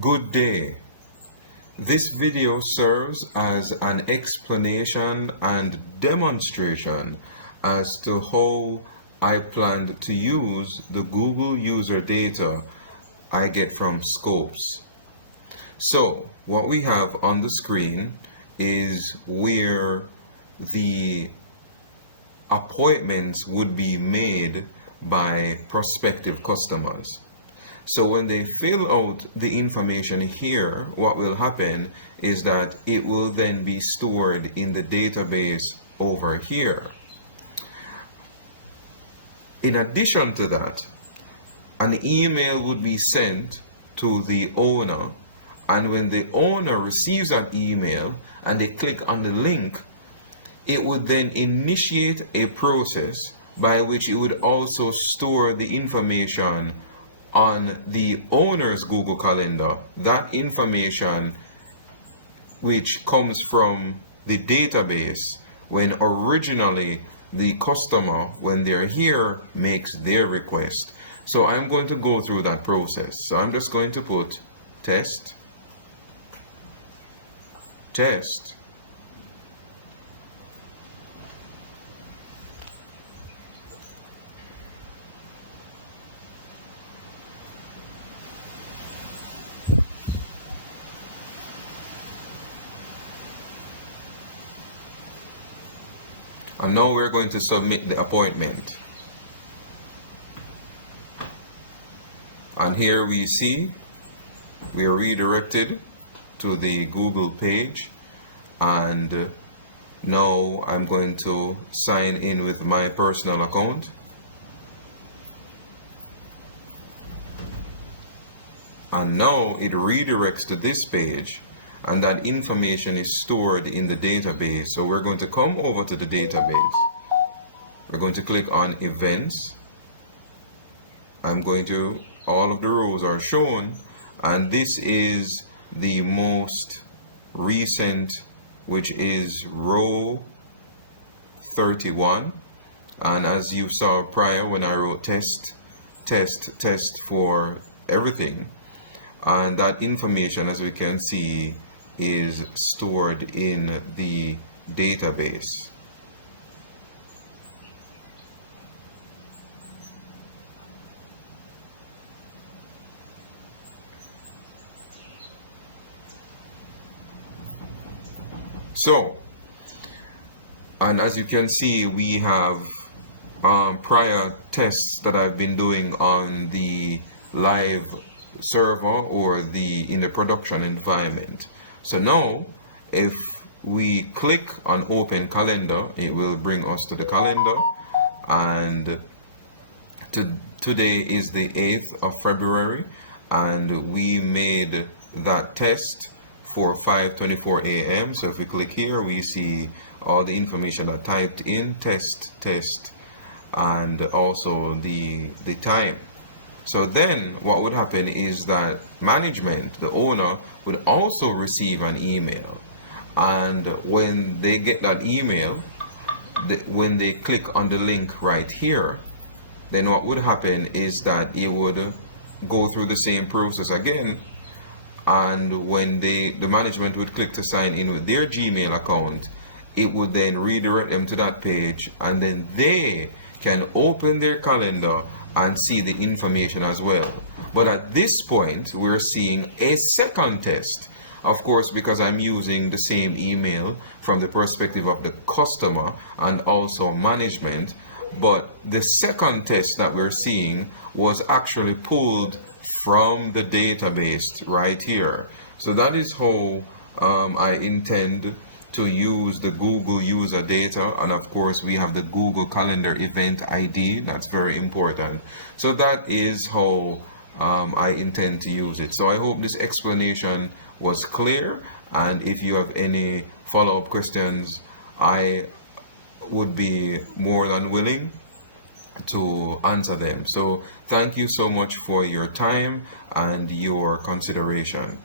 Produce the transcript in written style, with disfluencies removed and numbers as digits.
Good day. This video serves as an explanation and demonstration as to how I planned to use the Google user data I get from Scopes. So what we have on the screen is where the appointments would be made by prospective customers. So when they fill out the information here, what will happen is that it will then be stored in the database over here. In addition to that, an email would be sent to the owner, and when the owner receives that email and they click on the link, it would then initiate a process by which it would also store the information on the owner's Google Calendar, that information which comes from the database when originally the customer, when they're here, makes their request. So I'm going to go through that process. So I'm just going to put test, test, and now we're going to submit the appointment. And here we see we are redirected to the Google page, and now I'm going to sign in with my personal account. And now it redirects to this page, and that information is stored in the database. So we're going to come over to the database. We're going to click on events. All of the rows are shown, and this is the most recent, which is row 31. And as you saw prior when I wrote test, test, test for everything, and that information, as we can see, is stored in the database. So, and as you can see, we have prior tests that I've been doing on the live server or in the production environment. So now, if we click on open calendar, it will bring us to the calendar, and today is the 8th of February, and we made that test for 5:24 a.m. So if we click here, we see all the information I typed in, test, and also the time. So then what would happen is that management, the owner, would also receive an email. And when they get that email, when they click on the link right here, then what would happen is that it would go through the same process again. And when the management would click to sign in with their Gmail account, it would then redirect them to that page, and then they can open their calendar and see the information as well. But at this point, we're seeing a second test. Of course, because I'm using the same email from the perspective of the customer and also management. But the second test that we're seeing was actually pulled from the database right here. So that is how I intend to use the Google user data. And of course, we have the Google Calendar event ID. That's very important. So that is how I intend to use it. So I hope this explanation was clear. And if you have any follow-up questions, I would be more than willing to answer them. So thank you so much for your time and your consideration.